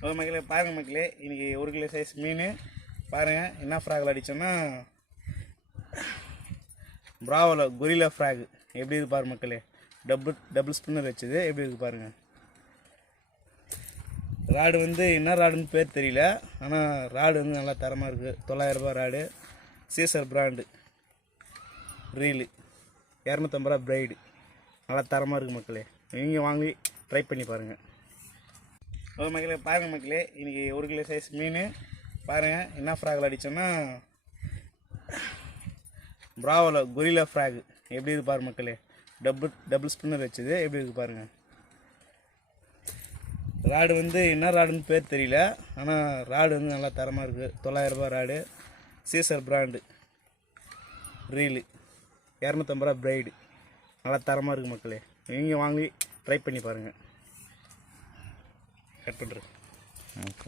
மக்களே பாருங்கள் மக்களே, இன்றைக்கி 1 கிலோ சைஸ் மீன் பாருங்கள். என்ன ஃப்ராகில் அடித்தோன்னா பிராவில் கொரில்லா ஃப்ராக் எப்படி இருக்குது பாருங்கள் மக்களே. டபுள் ஸ்பின்னர் வச்சது எப்படி இருக்குது பாருங்கள். ராடு வந்து என்ன ராடுன்னு பேர் தெரியல, ஆனால் ராடு வந்து நல்லா தரமாக இருக்குது. 900 ரூபா ராடு, சீசர் பிராண்டு ரீலு, 250 ரூபா பிரைடு, நல்லா தரமாக இருக்குது மக்களே. நீங்கள் வாங்கி ட்ரை பண்ணி பாருங்கள். மக்களே பாருங்கள் மக்களே, இன்றைக்கி 1 கிலோ சைஸ் மீன் பாருங்கள். என்ன ஃப்ராகில் அடித்தோன்னா பிராவில் கொரில்லா ஃப்ராக் எப்படி இருக்குது பாருங்கள் மக்களே. டபுள் ஸ்பின்னர் வச்சது எப்படி இருக்குது பாருங்கள். ராடு வந்து என்ன ராடுன்னு பேர் தெரியல, ஆனால் ராடு வந்து நல்லா தரமாக இருக்குது. 900 ரூபா ராடு, சீசர் பிராண்டு ரீலு, 250 ரூபா பிரைடு, நல்லா தரமாக இருக்குது மக்களே. நீங்கள் வாங்கி ட்ரை பண்ணி பாருங்கள். கட் பண்ணுறேன். ஓகே.